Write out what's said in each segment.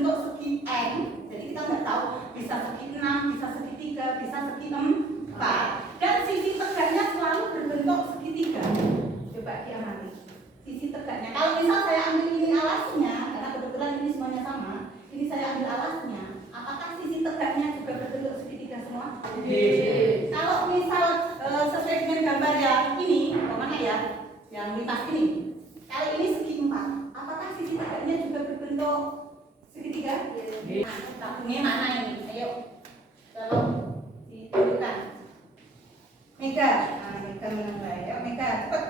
berbentuk segi N. Jadi kita nggak tahu bisa segi 6, bisa segi 3, bisa segi 4. Dan sisi tegaknya selalu berbentuk segitiga. Coba diamati. Sisi tegaknya. Kalau misal saya ambil ini alasnya, karena kebetulan ini semuanya sama, ini saya ambil alasnya. Apakah sisi tegaknya juga berbentuk segitiga semua? Kalau misal sesuai dengan gambar yang ini, mana ya? Yang lintas ini. Kalau ini segi 4, apakah sisi tegaknya juga berbentuk segitiga? Nah, tabungnya mana ini? Ayo, tolong ditunjukkan. Mega, Mega menambah ya. Mega, cepat.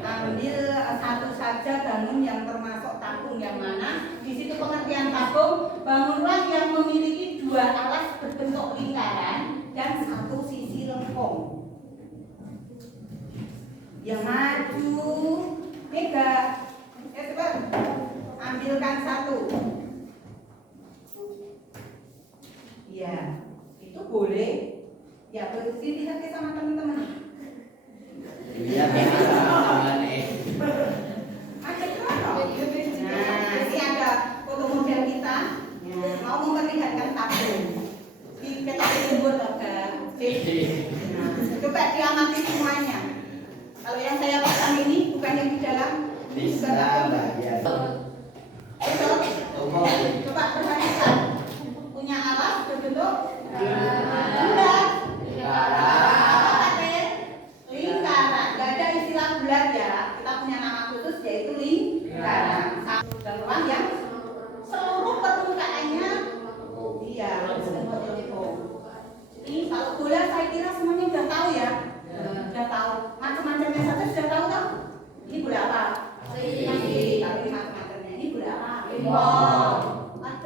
Ambil satu saja bangun yang termasuk tabung yang mana. Di situ pengertian tabung, bangunan yang memiliki 2 alas berbentuk lingkaran dan 1 sisi lengkung. Yang maju, Mega, cepat. Ambilkan 1. Ya, itu boleh. Ya, posisi lihat ke sama teman-teman. Iya, teman-teman. Ada berapa? Nah, ini ada foto model kita. Mau memperlihatkan tabung. Kita timbul kan. Nah, coba diamati semuanya. Kalau yang saya pasang ini bukan yang di dalam. Bisa, bagian. Coba perhatikan. Punya alas berbentuk bulat. Lingkaran. Gak ada istilah bulat ya. Kita punya nama khusus yaitu lingkaran. Bangunan yang seluruh permukaannya iya berbentuk lengkung. Ini kalau bola saya kira semuanya sudah tahu ya. Sudah tahu. Macam-macamnya saja sudah tahu kan? Ini bola apa? Masih. Tapi macam-macamnya ini bola apa? Pimpong.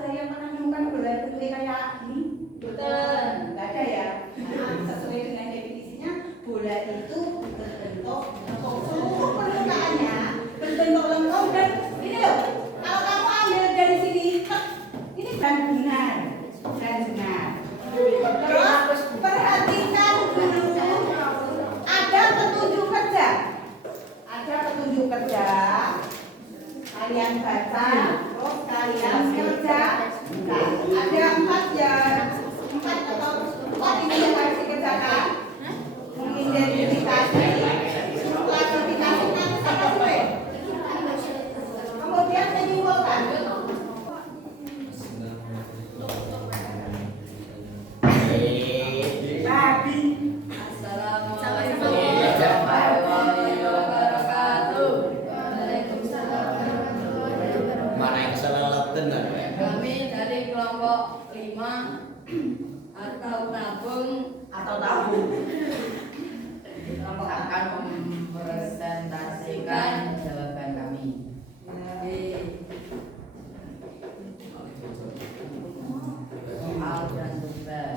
Ada yang pernah menemukan bola bentuknya kayak ini? Betul. Enggak ada ya. Nah, sesuai dengan definisinya, bola itu berbentuk lengkung. Seluruh permukaannya berbentuk lengkung dan ini loh. Kalau kamu ambil dari sini, ini dan benar. Terus perhatikan dulu. Ada petunjuk kerja. Kalian baca, terus kalian kerjakan. Ada 4 ya, 4 atau 4 ini yang harus dikerjakan. Mengidentifikasi, klasifikasi nanti sampai sore. Kemudian menyimpulkan. Kami dari kelompok 5 atau tabung akan mempresentasikan jawaban kami.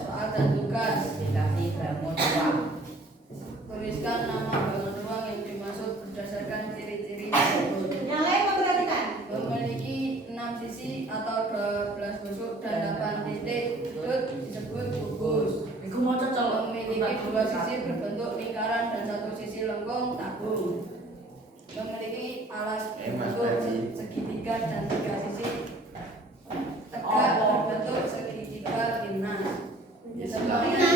Soal dan tugas. Dikasih bangun ruang. Tuliskan nama bangun ruang yang dimaksud berdasarkan ciri-ciri tersebut. Yang lain memperhatikan. Memiliki 6 sisi atau 12 busuk dan 8 titik sudut disebut kubus. Memiliki 2 sisi berbentuk lingkaran dan 1 sisi lengkung tabung. Memiliki alas berbentuk segitiga dan 3 sisi tegak berbentuk segitiga limas. Semuanya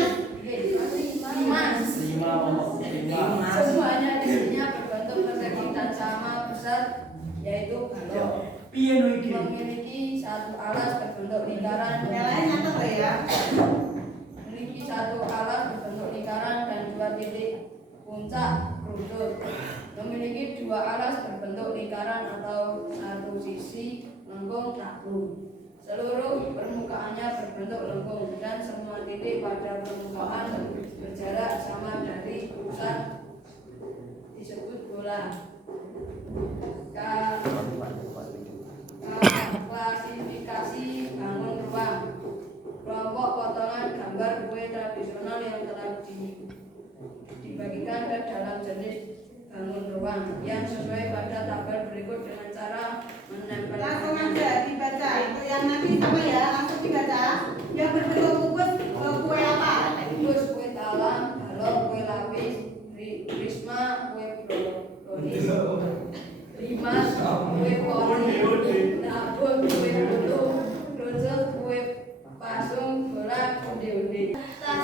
isinya berbentuk persegi dan sama besar, yaitu balok. Memiliki 1 alas berbentuk lingkaran. Yang lain nyatet loh ya. Memiliki 1 alas berbentuk lingkaran dan 2 titik puncak kerucut. Memiliki 2 alas berbentuk lingkaran atau 1 sisi lengkung tabung. Seluruh permukaannya berbentuk lengkung dan semua titik pada permukaan berjarak sama dari pusat disebut bola. Klasifikasi bangun ruang. Kelompok potongan gambar kue tradisional yang telah dibagikan ke dalam jenis bangun ruang yang sesuai pada tabel berikut dengan cara menempel. Langsung aja dibaca. Itu yang nanti sama ya, langsung dibaca. Yang berbentuk kubus kue apa? Kubus, kue talam, balok, kue lapis, prisma, kue brownies, limas, kue poni, tabung, kue putu,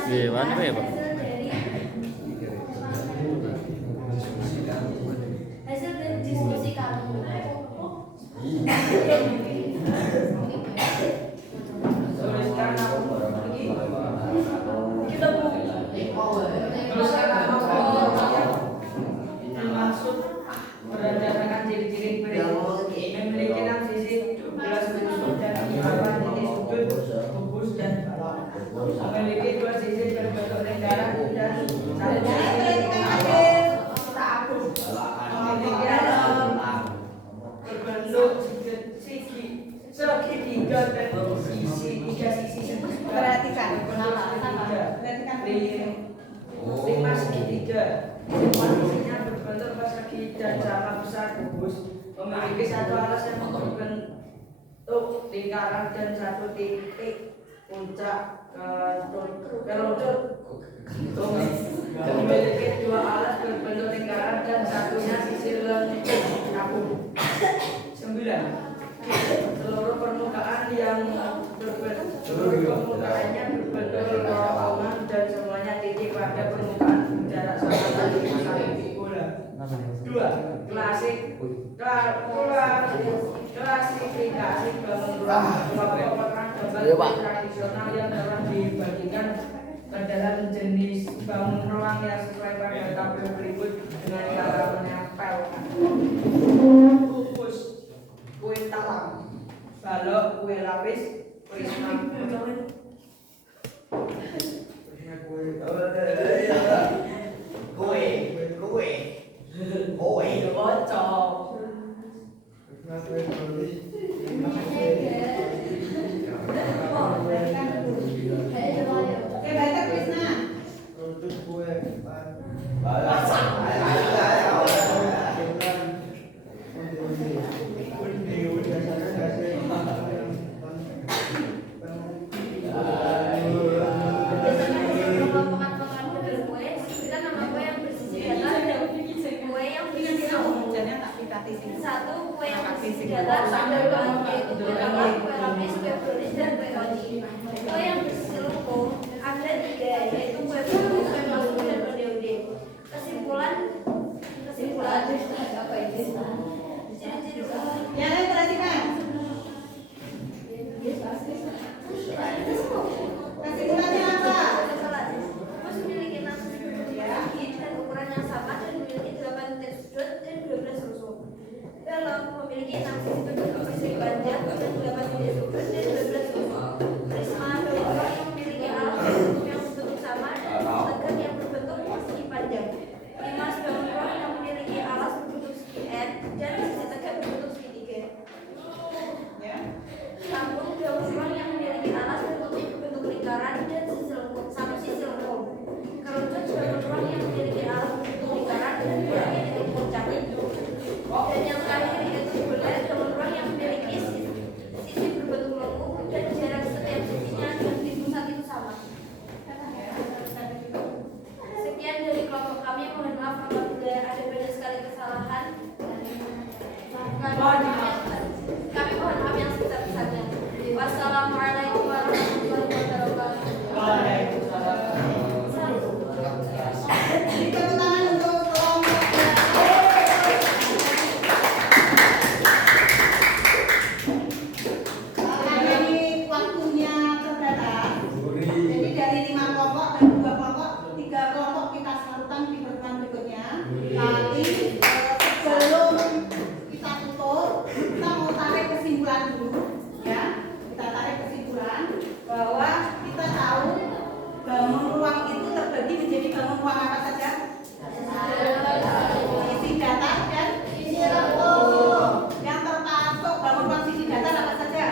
Iya, mana ya, Pak? Hasil dari diskusi kami. Kita mau teruskan maksud berdasarkan ciri-ciri memiliki 6 sisi 12 unsur dan 8 titik sudut kubus dan memiliki 2 sisi berbentuk lingkaran dan 1 sisi memiliki berbentuk segitiga dan sisi 3 sisi Perhatikan. berbentuk Perhatikan. 5 segitiga. Semua sisinya berbentuk persegi dan sama besar kubus. Memiliki 1 alas yang berbentuk lingkaran dan 1 titik puncak kerucut. Memiliki 2 alas berbentuk lingkaran dan satunya sisi lengkung. 9. Seluruh permukaan yang permukaannya berbentuk lorong dan semuanya titik pada permukaan jarak sama satu bola. 2. Klasifikasi bangun ruang kelompok gambar tradisional yang dapat dibagikan ke dalam jenis bangun ruang yang sesuai pada tabel berikut dengan cara menempelkan kubus, kue talam, balok, kue lapis, prisma. Oke, baca Krisna. Hujannya tak pikati sih. Satu, kue yang berisi datar, ada dua, yaitu kue bakar, kue lapis, kue brownies, dan kue roti. Kue yang berisi lengkung ada 3, yaitu kue putu, kue mangkuk, dan onde-onde. Kesimpulan apa ini? Ciri-ciri Ya, perhatikan. Kesimpulannya apa? Kubus memiliki 6 sisi berbentuk dan ukuran yang sama dan memiliki 8 titik sudut dan 12 rusuk. Balok memiliki 6 sisi berbentuk persegi panjang dan 8 titik sudut dan 12 rusuk. Prisma balok yang memiliki alas bentuk yang berbentuk sama dan tegak yang berbentuk persegi panjang. Limas bangun ruang yang memiliki alas berbentuk segi N dan sisi tegak berbentuk segitiga. Ya. Kampung bangun ruang yang memiliki alas berbentuk lingkaran dan satu sisi lengkung. Kerucut bangun ruang yang memiliki alas berbentuk lingkaran dan memiliki titik puncak. Dan yang terakhir yaitu bulat bangun ruang yang memiliki sisi berbentuk lengkung dan jarak setiap sisinya dan di pusat itu sama. Sekian dari kelompok kami, mohon maaf apabila ada banyak sekali kesalahan. Kami mohon maaf yang sebesar-besarnya. Wassalamualaikum warahmatullahi wabarakatuh. Beri tepuk tangan untuk kelompok. Karena ini waktunya terbatas, jadi dari 5 kelompok dan 2 kelompok, 3 kelompok kita salurkan di pertemuan berikutnya. Tapi sebelum kita tutup, kita mau tarik kesimpulan dulu, ya. Kita tarik kesimpulan bahwa kita tahu bangun ruang itu terbagi menjadi bangun ruang apa saja? Sisi datar dan sisi lengkung. Yang termasuk bangun ruang sisi datar apa saja?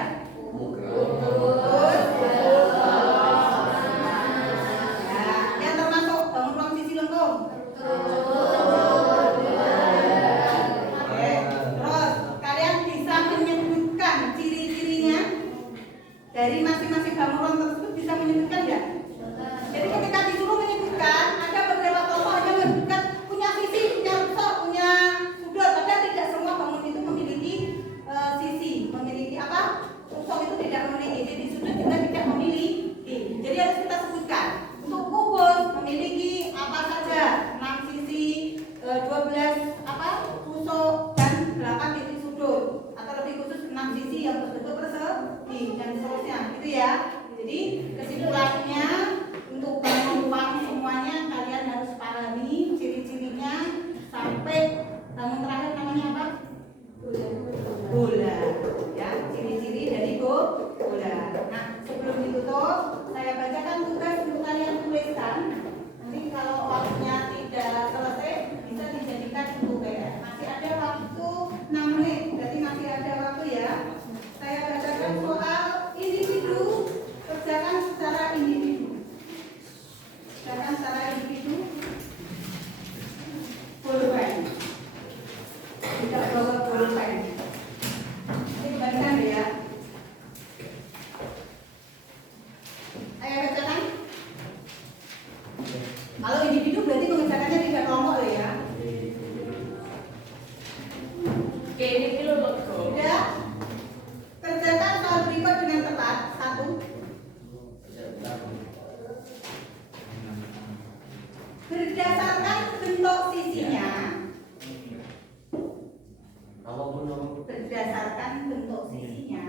Nah, yang termasuk bangun ruang sisi lengkung. Oke, terus kalian bisa menyebutkan ciri-cirinya dari masing-masing bangun ruang tersebut, bisa menyebutkan ya? Jadi ketika disuruh menyebutkan, ada beberapa kelompok hanya menyebutkan punya sisi, punya rusuk, punya sudut. Padahal tidak semua bangun itu memiliki sisi, memiliki apa? Rusuk itu tidak memiliki, jadi sudut juga tidak memiliki. Jadi harus kita sebutkan. Untuk yang berbentuk persegi dan seterusnya, gitu ya. Jadi kesimpulannya untuk bangun ruang semuanya kalian harus pahami ciri-cirinya sampai bangun terakhir namanya apa? Bola. Ya, ciri-ciri dari bola. Nah, sebelum ditutup, saya bacakan tugas untuk kalian tuliskan. Nanti kalau waktunya tidak selesai bisa dijadikan untuk PR. Masih ada waktu 6 menit, berarti masih ada waktu ya. Saya bacakan soal individu, kerjakan secara individu. Kerjakan secara individu. Pulpen. Tidak bawa pulpen. Ini kembalikan ya. Saya bacakan. Kalau individu berarti mengerjakannya tidak kelompok ya. Oke, ini dulu loh. Sudah. Kerjakan soal berikut dengan tepat. 1. Berdasarkan bentuk sisinya. Berdasarkan bentuk sisinya.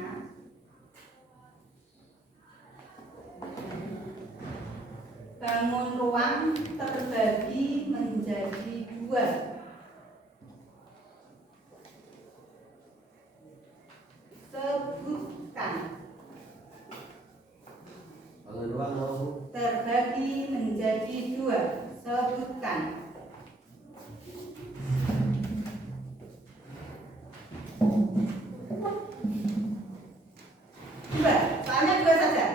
Bangun ruang terbagi menjadi 2. Sebutkan. Terbagi menjadi 2. Sebutkan. Dua, soalnya 2 saja.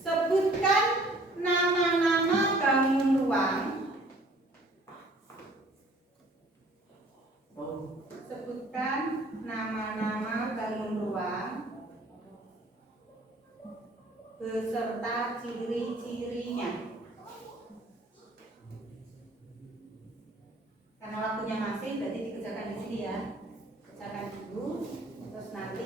Sebutkan nama-nama bangun ruang. Sebutkan nama-nama bangun ruang beserta ciri-cirinya. Karena waktunya masih, berarti dikerjakan di sini ya. Kerjakan dulu, terus nanti